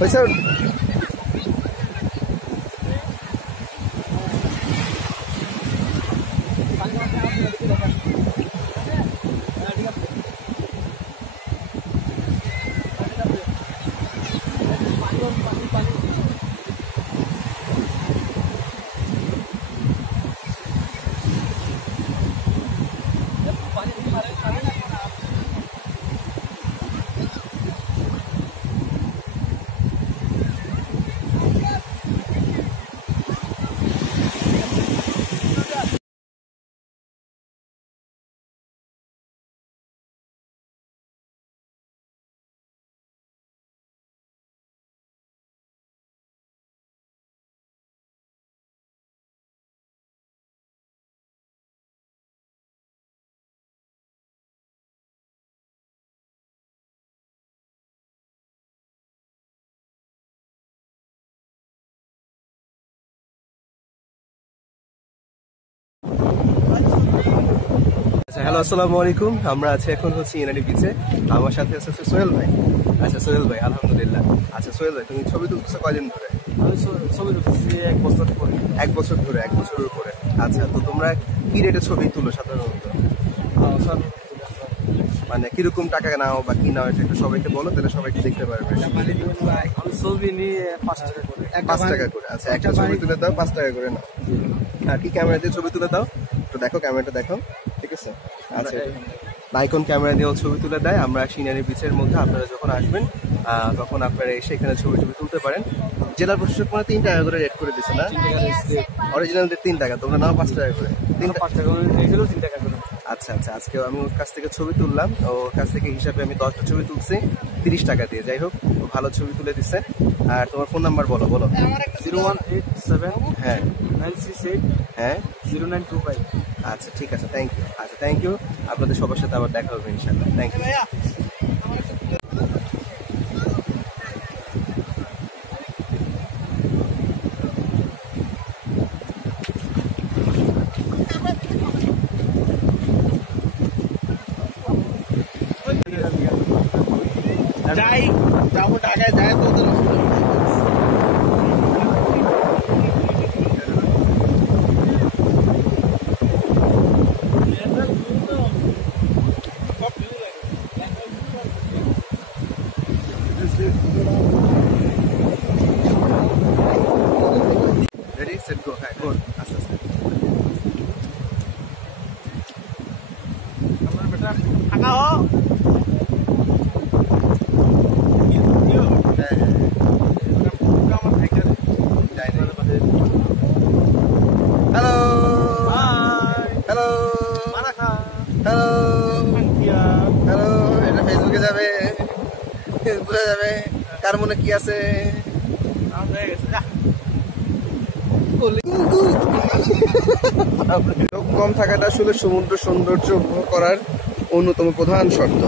হয়েছে। হ্যালো, আসসালামু আলাইকুম। আমরা আছি এখন হচ্ছে ইনানি বিচে। আমার সাথে আছে সোহেল ভাই। আচ্ছা সোহেল ভাই, আলহামদুলিল্লাহ। আচ্ছা সোহেল ভাই, তুমি ছবি তুলতেছো কয়দিন ধরে? আমি ছবি তুলতেছি 1 বছর ধরে। 1 বছর ধরে, 1 বছরের উপরে। আচ্ছা, তো তোমরা কি রেটে ছবি তুলো সাধারণত? মানে কিরকম টাকা নাও বা কি নাও, এটা একটু সবাইকে বলো, তাহলে সবাইকে দেখতে পারবে। আমি ছবি নিয়ে 5 টাকা করে। 5 টাকা করে। আচ্ছা, একটা ছবি তুলে দাও 5 টাকা করে নাও। আর কি ক্যামেরা দিয়ে ছবি তুলে দাও? তো দেখো, ক্যামেরাটা দেখো, ঠিক আছে? আচ্ছা, নাইকন ক্যামেরা দিয়েও ছবি তুলে দেয়। আমরা সিনারি বিচের মধ্যে আপনারা যখন আসবেন তখন আপনারা এসে এখানে ছবি তুলতে পারেন। জেলা প্রশাসক মানে 3 টাকা করে রেট করে দিচ্ছে না? অরিজিনাল 3 টাকা, তোমরা নাও 5 টাকা করে। 5 টাকা করে নিয়েছিল, 3 টাকা করে। আচ্ছা আচ্ছা, আজকে আমি ওর কাছ থেকে ছবি তুললাম। ওর কাছ থেকে হিসাবে আমি 10টা ছবি তুলছি 30 টাকা দিয়ে। যাই হোক, ভালো ছবি তুলে দিচ্ছে। আর তোমার ফোন নাম্বার বলো। 0187 হ্যাঁ 968 হ্যাঁ 0925। আচ্ছা ঠিক আছে, থ্যাংক ইউ। আচ্ছা থ্যাংক ইউ, আপনাদের সবার সাথে আবার দেখা হবে ইনশাআল্লাহ। Thank you. যাই যাবো ঢাকায়, যায় তো ওদের রেডি সেট গো। হ্যাঁ গো, আস্তে আস্তে। আমার বেটা ঢাকা হো। হ্যালো হ্যালো হ্যালো হ্যালো, এটা ফেসবুকে যাবে, বোঝা যাবে কার মনে কি আছে। লোক কম থাকাটা আসলে সমুদ্র সৌন্দর্য উপভোগ করার অন্যতম প্রধান শর্ত।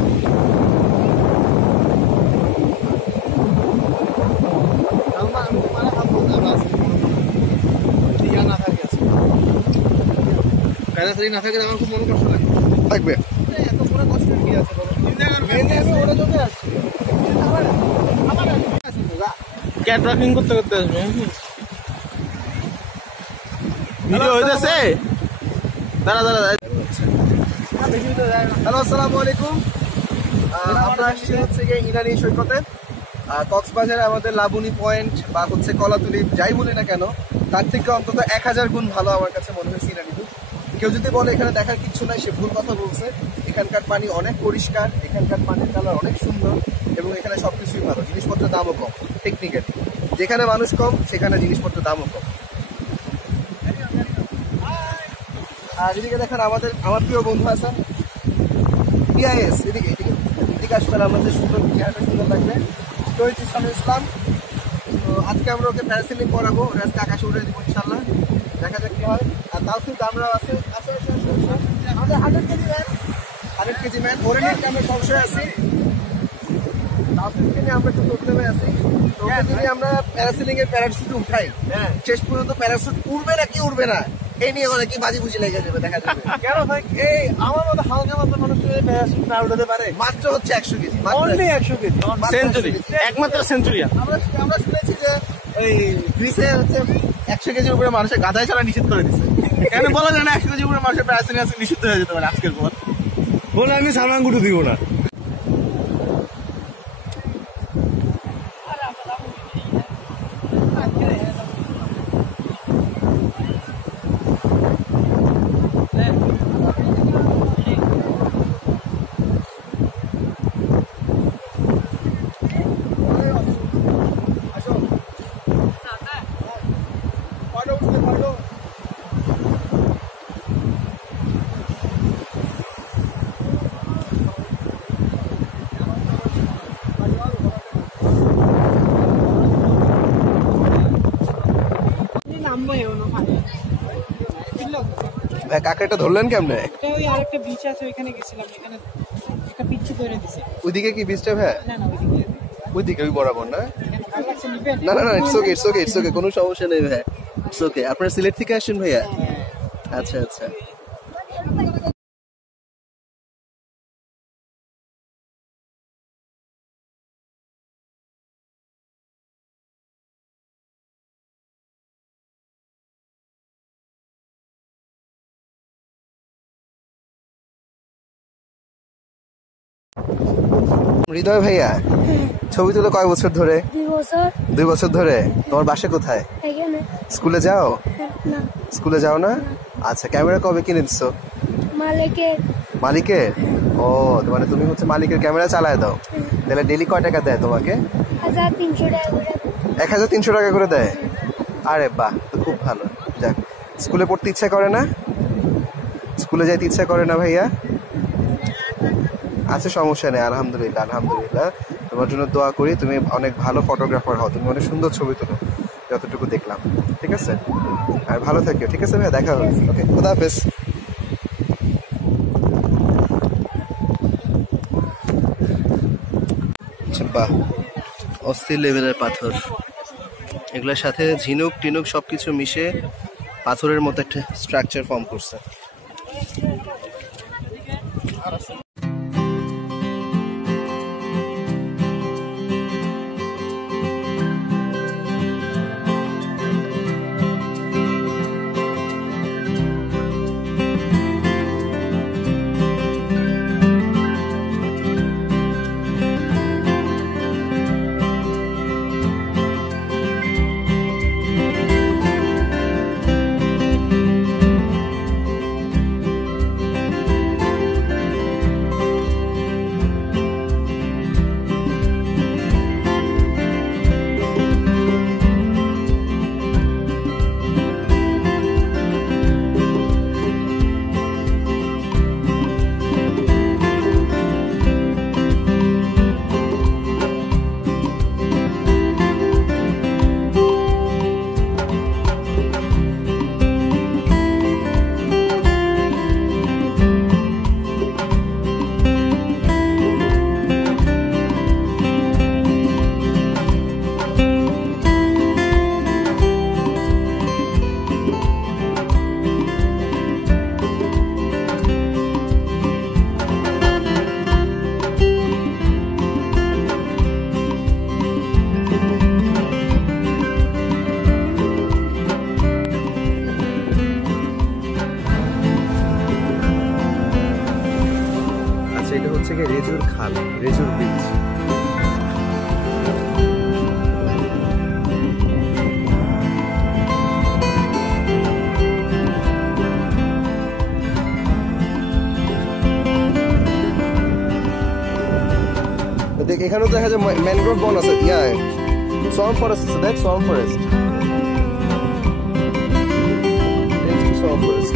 না থাকে আমার খুব মনে কষ্ট লাগে। থাকবে এত পুরো কষ্ট কি আছে ক্যাটওয়াকিং করতে করতে আসবে। ভিডিও হইতেছে, দাঁড়া দাঁড়া। হ্যালো, আসসালামু আলাইকুম। আমরা আসছি হচ্ছে গিয়ে ইনানি সৈকতে। কক্সবাজারে আমাদের লাবণী পয়েন্ট বা হচ্ছে কলাতুলি যাই বলি না কেন, তার থেকে অন্তত 1000 গুণ ভালো আমার কাছে মনে হয়েছে ইনানি। কেউ যদি বলে এখানে দেখার কিচ্ছু নাই, সে ভুল কথা বলছে। এখানকার পানি অনেক পরিষ্কার, এখানকার পানির কালার অনেক সুন্দর এবং এখানে সবকিছুই ভালো। জিনিসপত্রের দামও কম। টেকনিক্যালি যেখানে মানুষ কম সেখানে জিনিসপত্রের দামও কম। আর এদিকে দেখেন আমার প্রিয় বন্ধু আছেন পিআইএস। এদিকে এদিকে এদিকে আসবেন, আমাদের সুন্দর চেহারাটা সুন্দর লাগবে। শহীদ ইসলাম। তো আজকে আমরা ওকে প্যারাসেলিং করাবো, আজকে আকাশে উড়ে দিব ইনশাল্লাহ। দেখা যাক কি হয়। আর তাও কিন্তু আমরাও আছে আমাদের 100 কেজি ম্যান ওরে নিয়ে আমরা সংশয় আছি। তাওসিফকে নিয়ে আমরা একটু প্রবলেমে আছি। তো ওকে যদি আমরা প্যারাসেলিং এর প্যারাশুট উঠাই, শেষ পর্যন্ত প্যারাশুট উড়বে নাকি উড়বে না এই নিয়ে অনেকে বাজি বুঝি লেগে যাবে, দেখা যাবে। কেন ভাই, এই আমার মতো হালকা মাত্র মানুষ প্যারাশুট না উঠাতে পারে? মাত্র হচ্ছে 100 কেজি, অনলি 100 কেজি, সেঞ্চুরি, একমাত্র সেঞ্চুরিয়ান। আমরা শুনেছি যে এই গ্রিসে হচ্ছে 100 কেজির উপরে মানুষের গাধায় চলা নিষেধ করে দিচ্ছে। কেন বলা যায় না 100 কেজির উপরে মানুষের প্যারাশুট নিষিদ্ধ হয়ে যেতে পারে আজকের পর? বলে আমি সালমানগুটু দিব না। কাঁকড়াটা ধরলেন কেমনে? ওই আরেকটা বিচ আছে, ওইখানে গেছিলাম, এখানে একটা পিচ্ছি তৈরি দিছে। ওইদিকে কি বীজটা ভাই? না না, ওইদিকে ওইদিকে ওই বরাবর না? ভালো লাগছে, নিবেন? না না না, it's okay it's okay it's okay, কোনো সমস্যা নেই ভাই, ইটস ওকে। আপনারা সিলেট থেকে আসছেন ভাইয়া? আচ্ছা আচ্ছা। হৃদয় ভাইয়া, ছবি তুলে কয় বছর ধরে? 2 বছর। 2 বছর ধরে। তোমার বাসা কোথায়? এখানে। স্কুলে যাও? না। স্কুলে যাও না? আচ্ছা, ক্যামেরা কবে কিনে দিছো? মালিকের। মালিকের? ও, মানে তুমি হচ্ছে মালিকের ক্যামেরা চালায় দাও। তাহলে ডেলি কয় টাকা দেয় তোমাকে? 1300 টাকা করে। 1300 টাকা করে দেয়? আরে বাহ, তো খুব ভালো। যাক, স্কুলে পড়তে ইচ্ছা করে না? স্কুলে যাইতে ইচ্ছা করে না ভাইয়া? আচ্ছা, সমস্যা নেই, আলহামদুলিল্লাহ আলহামদুলিল্লাহ। তোমার জন্য দোয়া করি, তুমি অনেক ভালো ফটোগ্রাফার হও, তুমি অনেক সুন্দর ছবি তোলো যতটুকু দেখলাম, ঠিক আছে? আর ভালো থাকিও, ঠিক আছে ভাইয়া, দেখা হবে। ওকে, খোদা হাফেজ। বাহ, অস্থির লেভেলের পাথর, এগুলোর সাথে ঝিনুক টিনুক সবকিছু মিশে পাথরের মতো একটা স্ট্রাকচার ফর্ম করছে। এটা হচ্ছে কি রেজুর খাল, রেজুর বিচ। দেখ, এখানেও দেখা যায় ম্যানগ্রোভ বন আছে, সোয়াম ফরেস্ট আছে, দেখ সোয়াম ফরেস্ট, সোয়াম ফরেস্ট।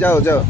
যাও যাও।